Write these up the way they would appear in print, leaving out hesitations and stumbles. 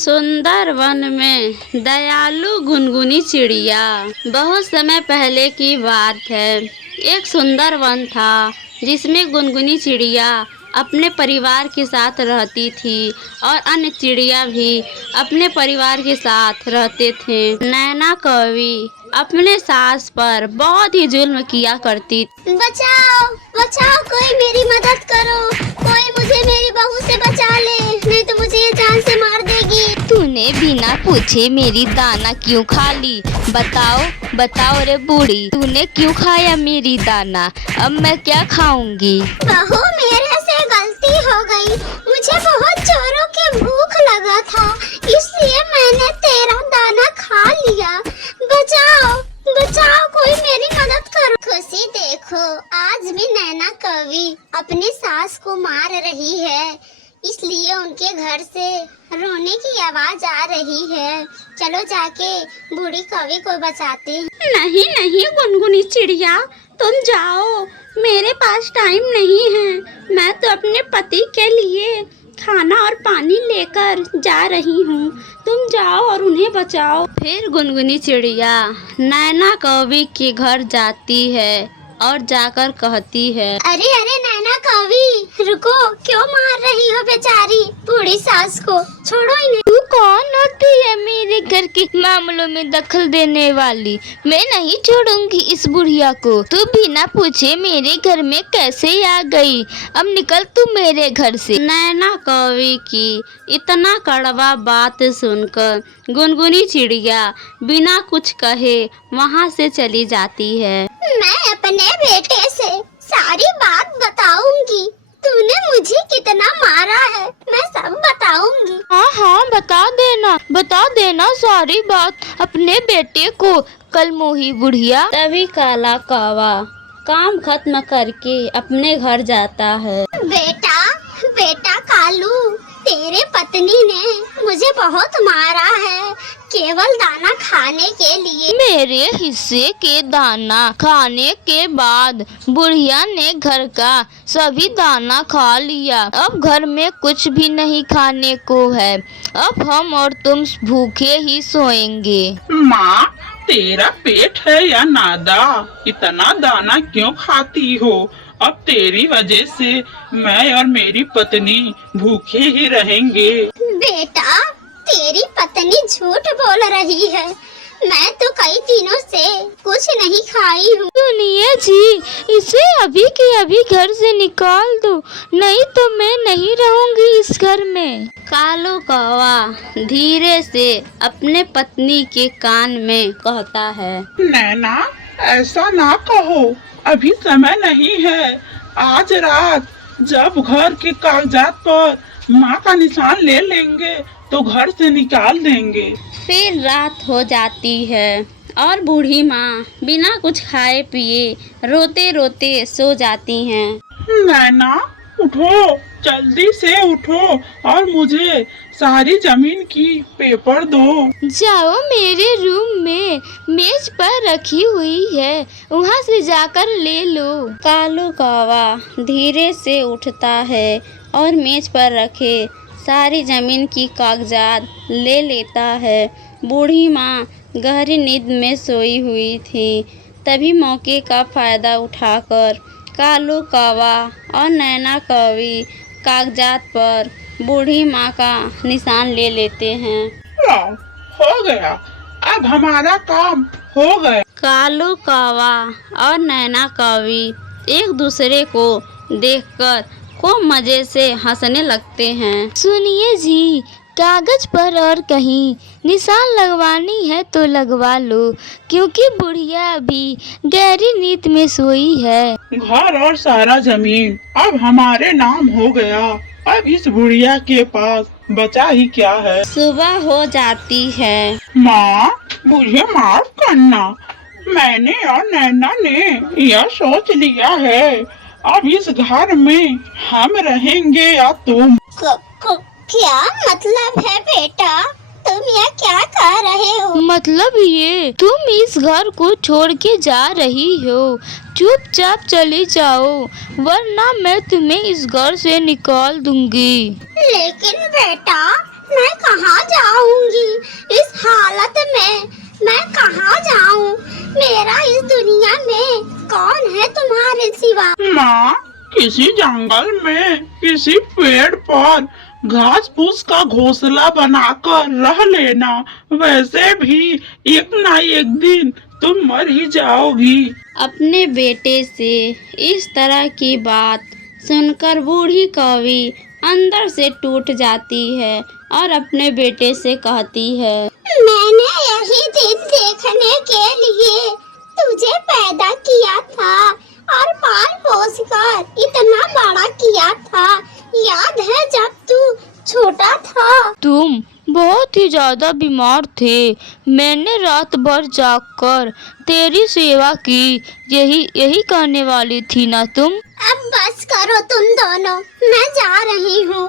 सुंदर वन में दयालु गुनगुनी चिड़िया। बहुत समय पहले की बात है। एक सुंदर वन था जिसमें गुनगुनी चिड़िया अपने परिवार के साथ रहती थी और अन्य चिड़िया भी अपने परिवार के साथ रहते थे। नैना कौवी अपने सास पर बहुत ही जुल्म किया करती। बचाओ बचाओ, कोई मेरी मदद करो, कोई मुझे मेरी बहू से बचा ले, नहीं तो मुझे ये जान से मार देगी। तूने बिना पूछे मेरी दाना क्यों खा ली? बताओ बताओ रे बूढ़ी, तूने क्यों खाया मेरी दाना? अब मैं क्या खाऊंगी? बहू, मेरे से गलती हो गई, मुझे बहुत जोरों की भूख लगा था, इसलिए मैंने तेरा दाना खा लिया। बचाओ बचाओ, कोई मेरी मदद करो। खुशी देखो, आज भी नैना कौवी अपनी सास को मार रही है, इसलिए उनके घर से रोने की आवाज आ रही है। चलो जाके बूढ़ी कौवी को बचाते हैं। नहीं नहीं गुनगुनी चिड़िया, तुम जाओ, मेरे पास टाइम नहीं है। मैं तो अपने पति के लिए खाना और पानी लेकर जा रही हूँ, तुम जाओ और उन्हें बचाओ। फिर गुनगुनी चिड़िया नैना कौवी के घर जाती है और जाकर कहती है, अरे अरे नैना कौवी, रुको, क्यों मार रही हो बेचारी बूढ़ी सास को? छोड़ो इन्हें। तू कौन होती है मेरे घर के मामलों में दखल देने वाली? मैं नहीं छोड़ूंगी इस बुढ़िया को। तू बिना पूछे मेरे घर में कैसे आ गई? अब निकल तू मेरे घर से। नैना कौवी की इतना कड़वा बात सुनकर गुनगुनी चिड़िया बिना कुछ कहे वहाँ से चली जाती है। मैं अपने बेटे से सारी बात बताऊंगी, तूने मुझे कितना मारा है, मैं सब बताऊंगी। हाँ हाँ, बता देना सारी बात अपने बेटे को, कल मोही बुढ़िया। तभी काला कौवा काम खत्म करके अपने घर जाता है। बेटा बेटा कालू, तेरे पत्नी ने मुझे बहुत मारा है, केवल दाना खाने के लिए। मेरे हिस्से के दाना खाने के बाद बुढ़िया ने घर का सभी दाना खा लिया। अब घर में कुछ भी नहीं खाने को है। अब हम और तुम भूखे ही सोएंगे। माँ, तेरा पेट है या नादा? इतना दाना क्यों खाती हो? अब तेरी वजह से मैं और मेरी पत्नी भूखे ही रहेंगे। बेटा, तेरी पत्नी झूठ बोल रही है, मैं तो कई दिनों से कुछ नहीं खाई हूँ। सुनिए जी, इसे अभी के अभी घर से निकाल दो, नहीं तो मैं नहीं रहूंगी इस घर में। कालू कौवा धीरे से अपने पत्नी के कान में कहता है, नैना, ऐसा ना कहो, अभी समय नहीं है। आज रात जब घर के कागजात पर माँ का निशान ले लेंगे तो घर से निकाल देंगे। फिर रात हो जाती है और बूढ़ी माँ बिना कुछ खाए पिए रोते रोते सो जाती हैं। नैना, उठो, जल्दी से उठो और मुझे सारी जमीन की पेपर दो। जाओ, मेरे रूम में मेज पर रखी हुई है, वहाँ से जाकर ले लो। कालू कौवा धीरे से उठता है और मेज पर रखे सारी जमीन की कागजात ले लेता है। बूढ़ी माँ गहरी नींद में सोई हुई थी। तभी मौके का फायदा उठाकर कालू कौवा और नैना कौवी कागजात पर बूढ़ी माँ का निशान ले लेते हैं। हो गया, अब हमारा काम हो गया। कालू कौवा और नैना कौवी एक दूसरे को देखकर खूब मजे से हंसने लगते हैं। सुनिए जी, कागज पर और कहीं निशान लगवानी है तो लगवा लो, क्योंकि बुढ़िया अभी गहरी नींद में सोई है। घर और सारा जमीन अब हमारे नाम हो गया। अब इस बुढ़िया के पास बचा ही क्या है। सुबह हो जाती है। माँ, मुझे माफ करना, मैंने और नैना ने यह सोच लिया है, अब इस घर में हम रहेंगे या तुम। क्या मतलब है बेटा? तुम यह क्या कह रहे हो? मतलब ये, तुम इस घर को छोड़ के जा रही हो, चुपचाप चली जाओ, वरना मैं तुम्हें इस घर से निकाल दूंगी। लेकिन बेटा, मैं कहाँ जाऊँ? किसी जंगल में किसी पेड़ पर घास फूस का घोंसला बनाकर रह लेना, वैसे भी एक ना एक दिन तुम मर ही जाओगी। अपने बेटे से इस तरह की बात सुनकर बूढ़ी कौवी अंदर से टूट जाती है और अपने बेटे से कहती है, मैंने यही दिन देखने के लिए तुझे पैदा किया था और पाल पोस कर इतना बड़ा किया था। याद है जब तू छोटा था? तुम बहुत ही ज्यादा बीमार थे। मैंने रात भर जागकर तेरी सेवा की। यही कहने वाली थी ना तुम? अब बस करो तुम दोनों, मैं जा रही हूँ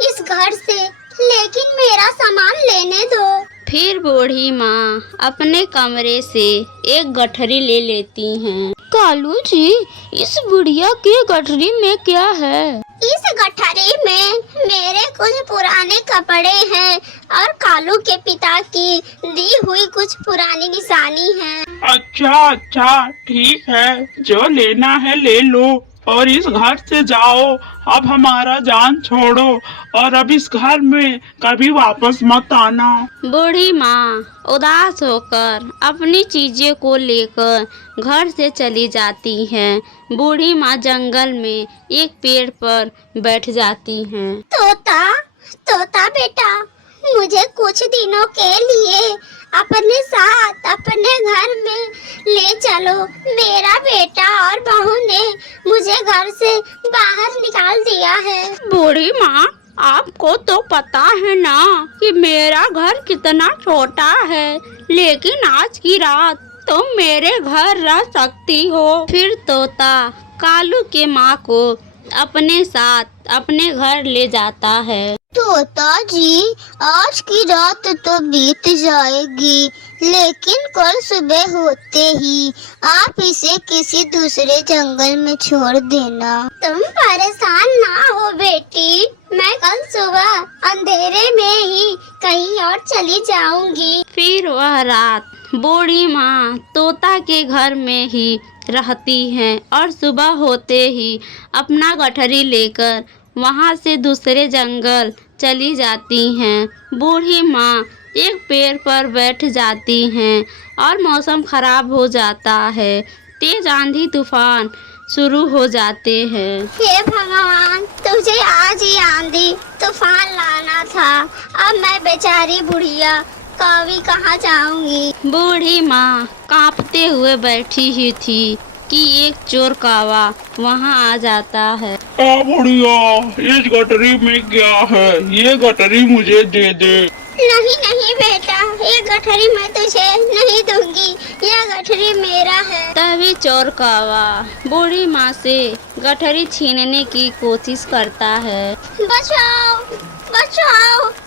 इस घर से, लेकिन मेरा सामान लेने दो। फिर बूढ़ी माँ अपने कमरे से एक गठरी ले लेती हैं। कालू जी, इस बुढ़िया के गठरी में क्या है? इस गठरी में मेरे कुछ पुराने कपड़े हैं और कालू के पिता की दी हुई कुछ पुरानी निशानी है। अच्छा ठीक है, जो लेना है ले लो और इस घर से जाओ। अब हमारा जान छोड़ो और अब इस घर में कभी वापस मत आना। बूढ़ी माँ उदास होकर अपनी चीजें को लेकर घर से चली जाती हैं। बूढ़ी माँ जंगल में एक पेड़ पर बैठ जाती हैं। तोता बेटा, मुझे कुछ दिनों के लिए अपने साथ अपने घर में ले चलो। मेरा बेटा और बहू ने मुझे घर से बाहर निकाल दिया है। बूढ़ी माँ, आपको तो पता है ना कि मेरा घर कितना छोटा है, लेकिन आज की रात तुम मेरे घर रह सकती हो। फिर तोता कालू के माँ को अपने साथ अपने घर ले जाता है। तोता जी, आज की रात तो बीत जाएगी, लेकिन कल सुबह होते ही आप इसे किसी दूसरे जंगल में छोड़ देना। तुम परेशान ना हो बेटी, मैं कल सुबह अंधेरे में ही कहीं और चली जाऊंगी। फिर वह रात बूढ़ी माँ तोता के घर में ही रहती हैं और सुबह होते ही अपना गठरी लेकर वहाँ से दूसरे जंगल चली जाती हैं। बूढ़ी माँ एक पेड़ पर बैठ जाती हैं और मौसम खराब हो जाता है। तेज आंधी तूफान शुरू हो जाते हैं। हे भगवान, तुझे आज ही आंधी तूफान लाना था। अब मैं बेचारी बुढ़िया कौवी कहाँ जाऊंगी? बूढ़ी माँ कांपते हुए बैठी ही थी कि एक चोर कौवा वहाँ आ जाता है। बुढ़िया, इस गठरी में क्या है? ये गठरी मुझे दे दे। नहीं बेटा, ये गठरी मैं तुझे नहीं दूंगी, यह गठरी मेरा है। तभी चोर कौवा बूढ़ी माँ से गठरी छीनने की कोशिश करता है। बचाओ,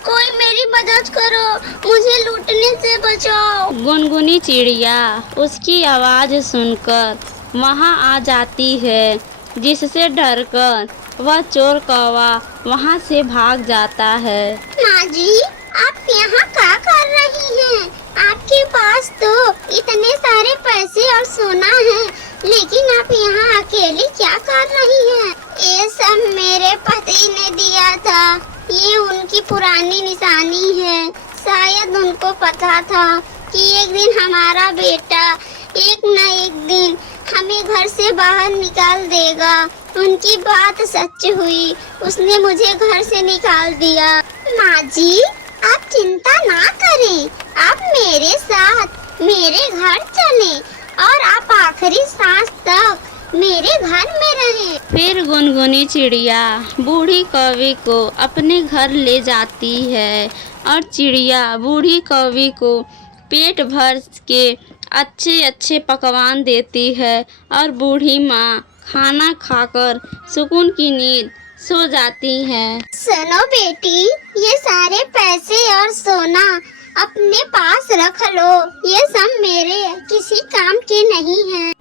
कोई मेरी मदद करो, मुझे लूटने से बचाओ। गुनगुनी चिड़िया उसकी आवाज सुनकर वहाँ आ जाती है, जिससे डरकर वह चोर कौवा वहाँ से भाग जाता है। माँ जी, आप यहाँ क्या कर रही हैं? आपके पास तो इतने सारे पैसे और सोना है, लेकिन आप यहाँ अकेली क्या कर रही हैं? ये सब मेरे पति ने दिया था, ये उनकी पुरानी निशानी है। शायद उनको पता था कि एक दिन हमारा बेटा एक न एक दिन हमें घर से बाहर निकाल देगा। उनकी बात सच हुई, उसने मुझे घर से निकाल दिया। माँ जी, आप चिंता ना करें, आप मेरे साथ मेरे घर चलें और आप आखिरी सांस तक मेरे घर में रहें। फिर गुनगुनी चिड़िया बूढ़ी कौवी को अपने घर ले जाती है और चिड़िया बूढ़ी कौवी को पेट भर के अच्छे पकवान देती है और बूढ़ी माँ खाना खाकर सुकून की नींद सो जाती है। सुनो बेटी, ये सारे पैसे और सोना अपने पास रख लो, ये सब मेरे किसी काम के नहीं हैं।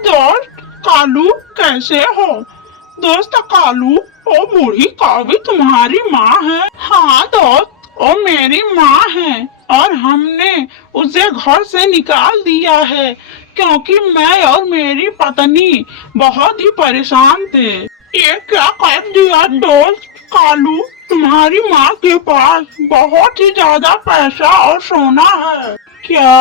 दोस्त कालू, कैसे हो? दोस्त कालू, ओ बूढ़ी कौवी तुम्हारी माँ है? हाँ दोस्त, ओ मेरी माँ है और हमने उसे घर से निकाल दिया है क्योंकि मैं और मेरी पत्नी बहुत ही परेशान थे। ये क्या कर दिया दोस्त कालू? तुम्हारी माँ के पास बहुत ही ज्यादा पैसा और सोना है। क्या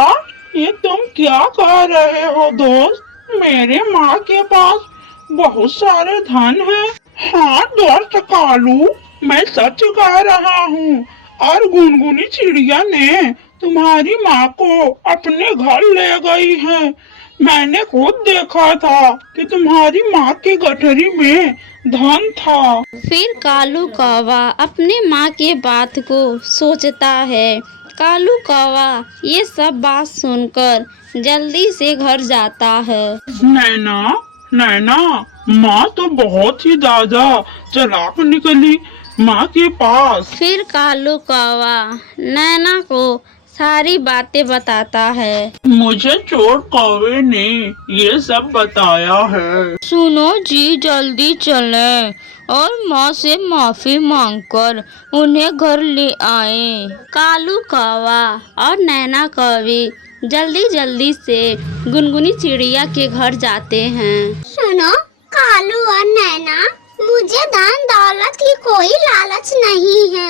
ये तुम क्या कह रहे हो दोस्त? मेरे माँ के पास बहुत सारे धन है। हाँ दोस्त कालू, मैं सच कह रहा हूँ। और गुनगुनी चिड़िया ने तुम्हारी माँ को अपने घर ले गई है। मैंने खुद देखा था कि तुम्हारी माँ की गठरी में धन था। फिर कालू कौवा अपने माँ के बात को सोचता है। कालू कौवा ये सब बात सुनकर जल्दी से घर जाता है। नैना नैना, माँ तो बहुत ही ज्यादा चालाक निकली माँ के पास। फिर कालू कौवा नैना को सारी बातें बताता है। मुझे चोर कौवे ने ये सब बताया है। सुनो जी, जल्दी चलें और माँ से माफी मांगकर उन्हें घर ले आए। कालू कौवा और नैना कौवी जल्दी जल्दी से गुनगुनी चिड़िया के घर जाते हैं। सुनो कालू और नैना, मुझे धन दौलत की कोई लालच नहीं है।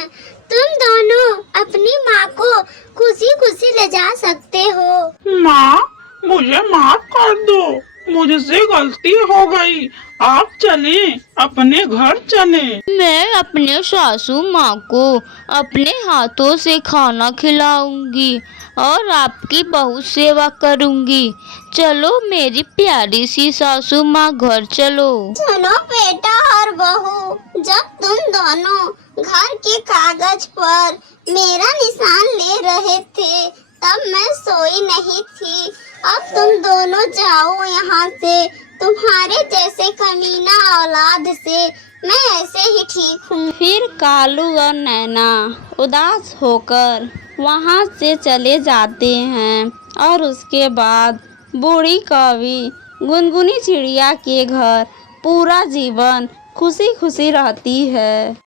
तुम दोनों अपनी माँ को खुशी खुशी ले जा सकते हो। माँ, मुझे माफ कर दो, मुझसे गलती हो गई। आप चलें, अपने घर चलें। मैं अपने सासू माँ को अपने हाथों से खाना खिलाऊंगी और आपकी बहुत सेवा करूंगी। चलो मेरी प्यारी सी सासू माँ, घर चलो। सुनो बेटा और बहू, जब तुम दोनों घर के कागज पर मेरा निशान ले रहे थे तब मैं सोई नहीं थी। अब तुम दोनों जाओ यहाँ से। तुम्हारे जैसे कमीना औलाद से मैं ऐसे ही ठीक हूँ। फिर कालू और नैना उदास होकर वहाँ से चले जाते हैं और उसके बाद बूढ़ी कौवी गुनगुनी चिड़िया के घर पूरा जीवन खुशी खुशी रहती है।